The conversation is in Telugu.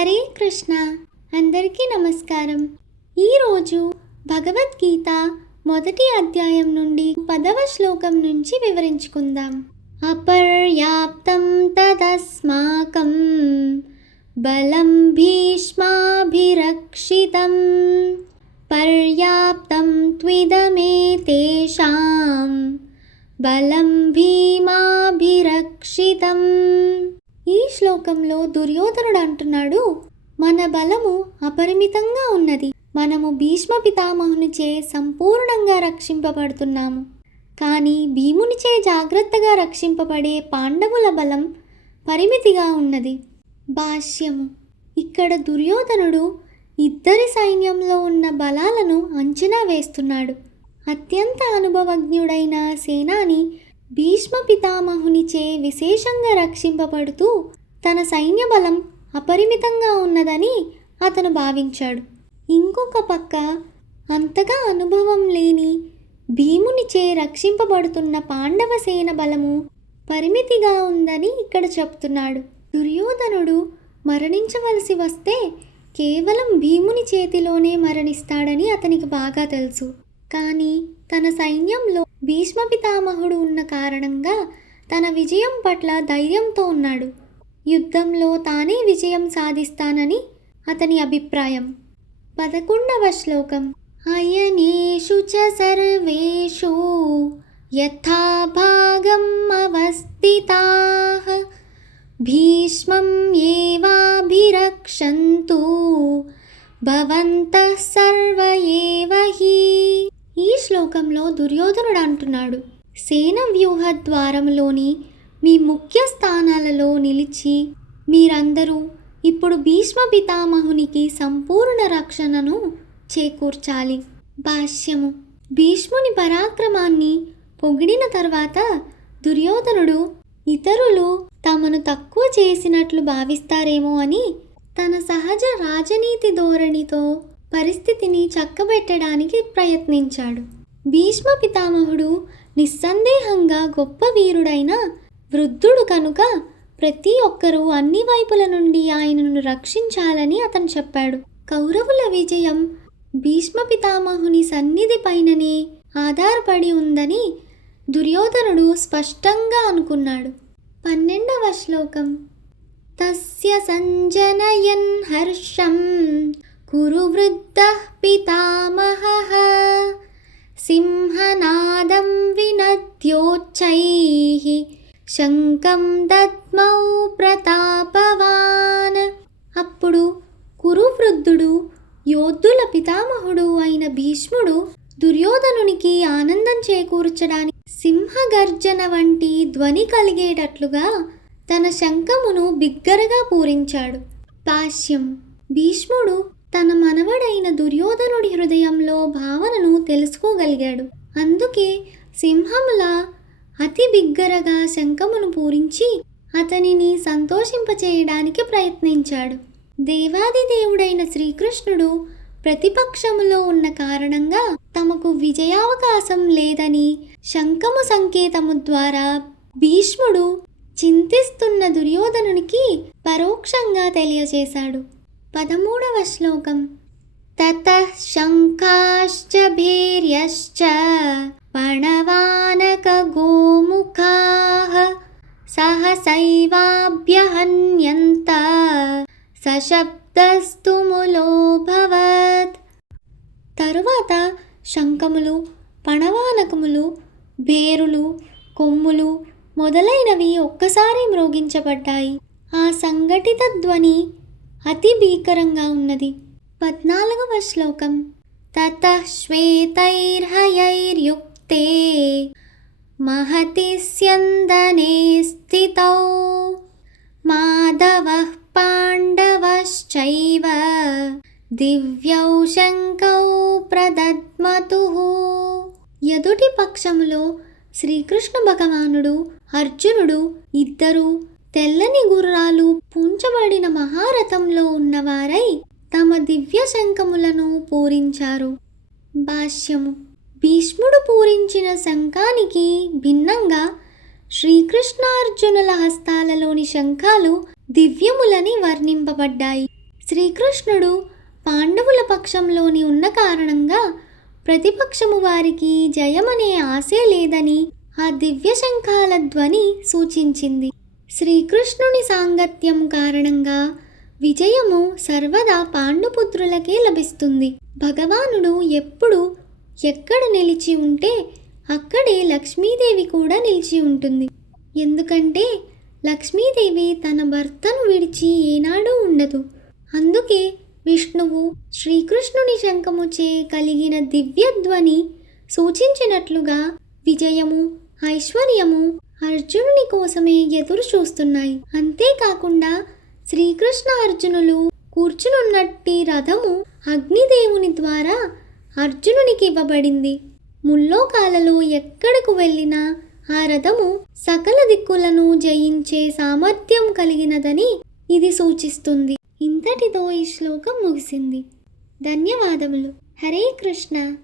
హరే కృష్ణ. అందరికీ నమస్కారం. ఈరోజు భగవద్గీత మొదటి అధ్యాయం నుండి పదవ శ్లోకం నుంచి వివరించుకుందాం. అపర్యాప్తం తదస్మాకం బలం భీష్మాభిరక్షితం పర్యాప్తం త్విదమేతేషాం బలం భీమాభిరక్షితం ఈ శ్లోకంలో దుర్యోధనుడు అంటున్నాడు మన బలము అపరిమితంగా ఉన్నది. మనము భీష్మ పితామహునిచే సంపూర్ణంగా రక్షింపబడుతున్నాము. కానీ భీమునిచే జాగ్రత్తగా రక్షింపబడే పాండవుల బలం పరిమితిగా ఉన్నది. భాష్యము. ఇక్కడ దుర్యోధనుడు ఇద్దరి సైన్యంలో ఉన్న బలాలను అంచనా వేస్తున్నాడు. అత్యంత అనుభవజ్ఞుడైన సేనాని భీష్మ పితామహునిచే విశేషంగా రక్షింపబడుతూ తన సైన్య బలం అపరిమితంగా ఉన్నదని అతను భావించాడు. ఇంకొక పక్క అంతగా అనుభవం లేని భీమునిచే రక్షింపబడుతున్న పాండవ సేన బలము పరిమితిగా ఉందని ఇక్కడ చెప్తున్నాడు. దుర్యోధనుడు మరణించవలసి వస్తే కేవలం భీముని చేతిలోనే మరణిస్తాడని అతనికి బాగా తెలుసు. కానీ తన సైన్యంలో భీష్మ పితామహుడు ఉన్న కారణంగా తన విజయం పట్ల ధైర్యంతో ఉన్నాడు. యుద్ధంలో తానే విజయం సాధిస్తానని అతని అభిప్రాయం. పదకొండవ శ్లోకం. అయనేషు చ సర్వేషు యథాభాగం అవస్థితా. భీష్మం ఏవాభిరక్షంతు. భవంతః సర్వ ఏవ హి. ఈ శ్లోకంలో దుర్యోధనుడు అంటున్నాడు సేన వ్యూహ ద్వారంలోని మీ ముఖ్య స్థానాలలో నిలిచి మీరందరూ ఇప్పుడు భీష్మ పితామహునికి సంపూర్ణ రక్షణను చేకూర్చాలి. భాష్యము. భీష్ముని పరాక్రమాన్ని పొగిడిన తర్వాత దుర్యోధనుడు ఇతరులు తమను తక్కువ చేసినట్లు భావిస్తారేమో అని తన సహజ రాజనీతి ధోరణితో పరిస్థితిని చక్కబెట్టడానికి ప్రయత్నించాడు. భీష్మ పితామహుడు నిస్సందేహంగా గొప్ప వీరుడైన వృద్ధుడు కనుక ప్రతి ఒక్కరూ అన్ని వైపుల నుండి ఆయనను రక్షించాలని అతను చెప్పాడు. కౌరవుల విజయం భీష్మ పితామహుని సన్నిధి పైననే ఆధారపడి ఉందని దుర్యోధనుడు స్పష్టంగా అనుకున్నాడు. పన్నెండవ శ్లోకం. తస్య సంజనయన్ హర్షం. కురు వృద్ధ పితామహః సింహనాదం వినద్యోచ్చైః శంఖం దద్మౌ ప్రతాపవాన్ అప్పుడు కురువృద్ధుడు యోధుల పితామహుడు అయిన భీష్ముడు దుర్యోధనునికి ఆనందం చేకూర్చడానికి సింహగర్జన వంటి ధ్వని కలిగేటట్లుగా తన శంఖమును బిగ్గరగా పూరించాడు. భాష్యం భీష్ముడు తన మనవడైన దుర్యోధనుడి హృదయంలో భావనను తెలుసుకోగలిగాడు. అందుకే సింహముల అతి బిగ్గరగా శంఖమును పూరించి అతనిని సంతోషింపచేయడానికి ప్రయత్నించాడు. దేవాది దేవుడైన శ్రీకృష్ణుడు ప్రతిపక్షములో ఉన్న కారణంగా తమకు విజయావకాశం లేదని శంఖము సంకేతము ద్వారా భీష్ముడు చింతిస్తున్న దుర్యోధనునికి పరోక్షంగా తెలియజేశాడు. పదమూడవ శ్లోకం. తత శంఖాశ్చ భీర్యశ్చ పణవానక గోముఖా సహసైవాభ్యహన్యంత సశబ్దస్తుములోభవత్ తరువాత శంఖములు పణవానకములు బేరులు కొమ్ములు మొదలైనవి ఒక్కసారి మ్రోగించబడ్డాయి. ఆ సంఘటిత ధ్వని అతి భీకరంగా ఉన్నది. పద్నాలుగవ శ్లోకం. తత శ్వేతైర్హయైర్యుక్తే మహతి స్యందనే స్థితౌ. మాధవ పాండవశ్చైవ దివ్యౌ శంకౌ ప్రదత్మతు ఎదుటి పక్షములో శ్రీకృష్ణ భగవానుడు అర్జునుడు ఇద్దరు తెల్లని గుర్రాలు పూంచబడిన మహారథంలో ఉన్నవారై తమ దివ్య శంఖములను పూరించారు. భాష్యము. భీష్ముడు పూరించిన శంఖానికి భిన్నంగా శ్రీకృష్ణార్జునుల హస్తాలలోని శంఖాలు దివ్యములని వర్ణింపబడ్డాయి. శ్రీకృష్ణుడు పాండవుల పక్షంలోని ఉన్న కారణంగా ప్రతిపక్షము వారికి జయమనే ఆశే లేదని ఆ దివ్య శంఖాల ధ్వని సూచించింది. శ్రీకృష్ణుని సాంగత్యం కారణంగా విజయము సర్వదా పాండుపుత్రులకే లభిస్తుంది. భగవానుడు ఎప్పుడు ఎక్కడ నిలిచి ఉంటే అక్కడే లక్ష్మీదేవి కూడా నిలిచి ఉంటుంది. ఎందుకంటే లక్ష్మీదేవి తన భర్తను విడిచి ఏనాడూ ఉండదు. అందుకే విష్ణువు శ్రీకృష్ణుని శంఖముచే కలిగిన దివ్యధ్వని సూచించినట్లుగా విజయము ఐశ్వర్యము అర్జునుని కోసమే ఎదురు చూస్తున్నాయి. అంతేకాకుండా శ్రీకృష్ణ అర్జునులు కూర్చునున్నట్టి రథము అగ్నిదేవుని ద్వారా అర్జునునికి ఇవ్వబడింది. ముల్లోకాలలో ఎక్కడకు వెళ్ళినా ఆ రథము సకల దిక్కులను జయించే సామర్థ్యం కలిగినదని ఇది సూచిస్తుంది. ఇంతటితో ఈ శ్లోకం ముగిసింది. ధన్యవాదములు. హరే కృష్ణ.